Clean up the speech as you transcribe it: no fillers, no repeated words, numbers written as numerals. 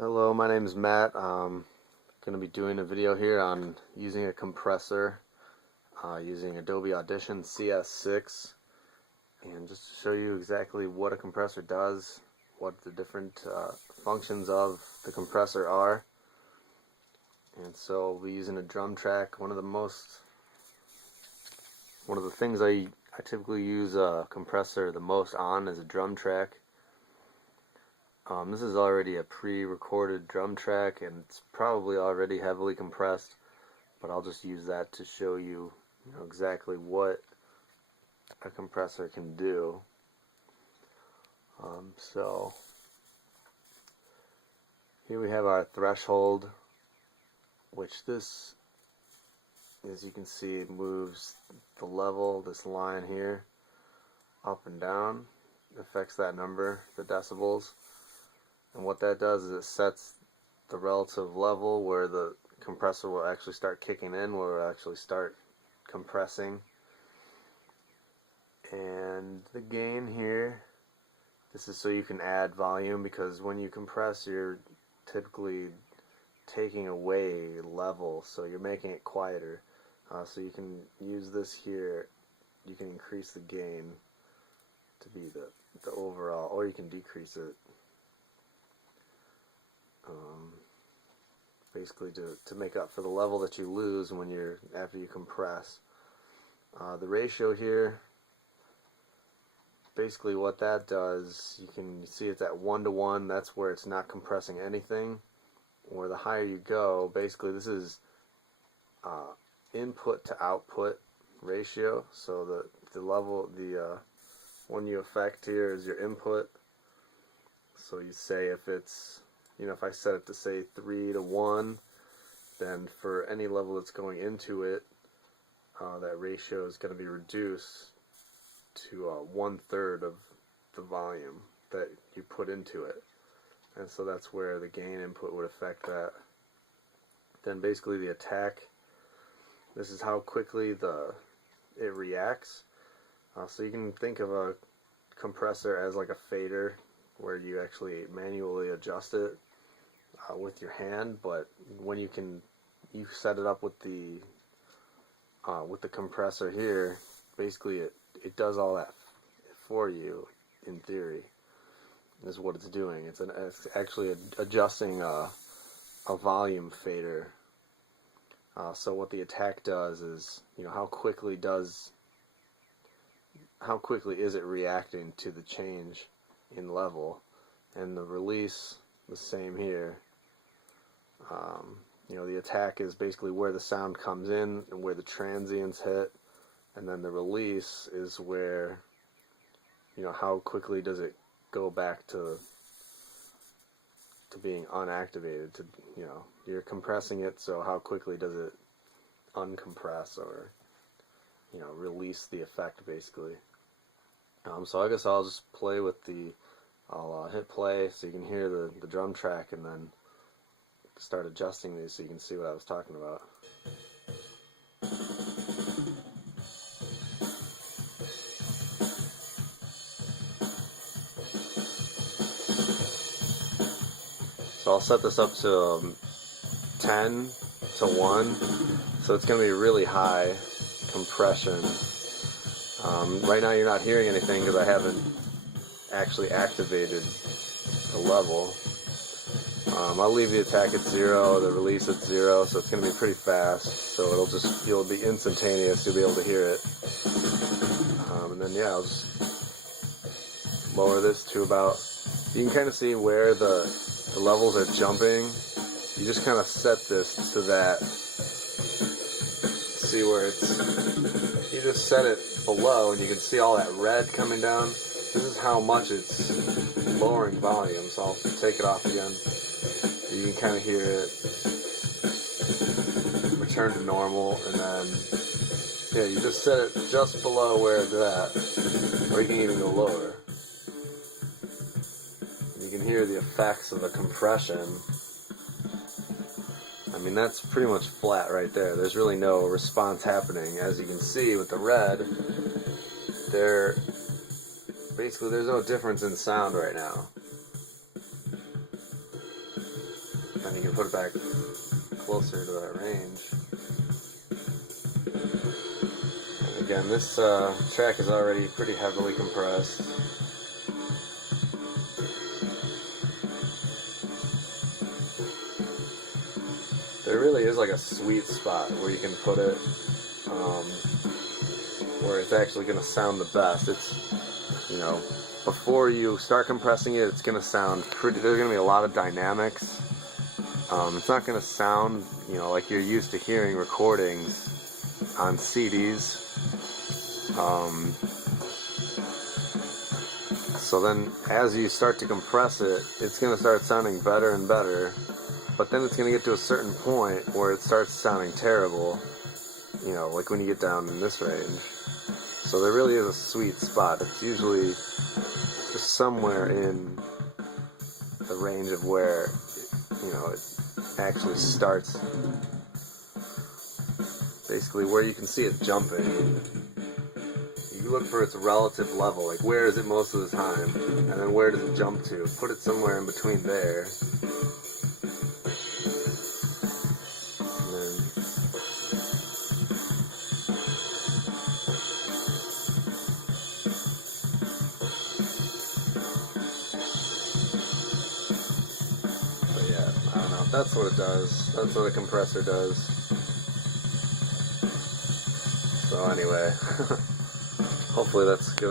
Hello, my name is Matt. I'm going to be doing a video here on using a compressor using Adobe Audition CS6, and just to show you exactly what a compressor does, what the different functions of the compressor are. And so we'll be using a drum track. One of the things I typically use a compressor the most on is a drum track. This is already a pre-recorded drum track, and it's probably already heavily compressed, but I'll just use that to show you, exactly what a compressor can do. So here we have our threshold, which this, as you can see, it moves the level, this line here, up and down. It affects that number, the decibels. And what that does is it sets the relative level where the compressor will actually start kicking in, where it will actually start compressing. And the gain here, this is so you can add volume, because when you compress you're typically taking away level, so you're making it quieter. So you can use this here, you can increase the gain to be the overall, or you can decrease it. Basically to make up for the level that you lose after you compress. The ratio here, basically what that does, you can see it's at 1:1. That's where it's not compressing anything. Where the higher you go, basically this is input to output ratio. So the level, the one you affect here is your input. So you say if it's, if I set it to say 3:1, then for any level that's going into it, that ratio is going to be reduced to 1/3 of the volume that you put into it. And so that's where the gain input would affect that. Then basically the attack, this is how quickly it reacts. So you can think of a compressor as like a fader, where you actually manually adjust it with your hand, but when you set it up with the compressor here, basically it does all that for you in theory. This is what it's doing. It's actually adjusting a volume fader. So what the attack does is, how quickly is it reacting to the change in level, and the release, the same here. The attack is basically where the sound comes in and where the transients hit, and then the release is where, how quickly does it go back to being unactivated, to, you're compressing it, so how quickly does it uncompress, or, release the effect, basically. So I guess I'll just play with I'll hit play so you can hear the drum track, and then start adjusting these so you can see what I was talking about. So I'll set this up to 10:1, so it's going to be really high compression. Right now you're not hearing anything because I haven't actually activated the level. I'll leave the attack at 0, the release at 0, so it's going to be pretty fast. So you'll be instantaneous. You'll be able to hear it. And then I'll just lower this to about. You can kind of see where the levels are jumping. You just kind of set this to that. See where you just set it below, and you can see all that red coming down. This is how much it's lowering volume. So I'll take it off again. You can kind of hear it return to normal, and then you just set it just below where it's at, or you can even go lower. You can hear the effects of the compression. I mean, that's pretty much flat right there. There's really no response happening. As you can see with the red, basically there's no difference in sound right now. then you can put it back closer to that range. And again, this track is already pretty heavily compressed. There really is like a sweet spot where you can put it, where it's actually going to sound the best. It's, you know, before you start compressing it, it's going to sound pretty, there's going to be a lot of dynamics. It's not going to sound, you know, like you're used to hearing recordings on CDs. So then as you start to compress it, it's going to start sounding better and better. But then it's going to get to a certain point where it starts sounding terrible, you know, like when you get down in this range. So there really is a sweet spot. It's usually just somewhere in the range of where, you know, it actually starts, basically where you can see it jumping. You look for its relative level, like where is it most of the time, and then where does it jump to? Put it somewhere in between there. That's what it does. That's what a compressor does. So anyway, hopefully that's good.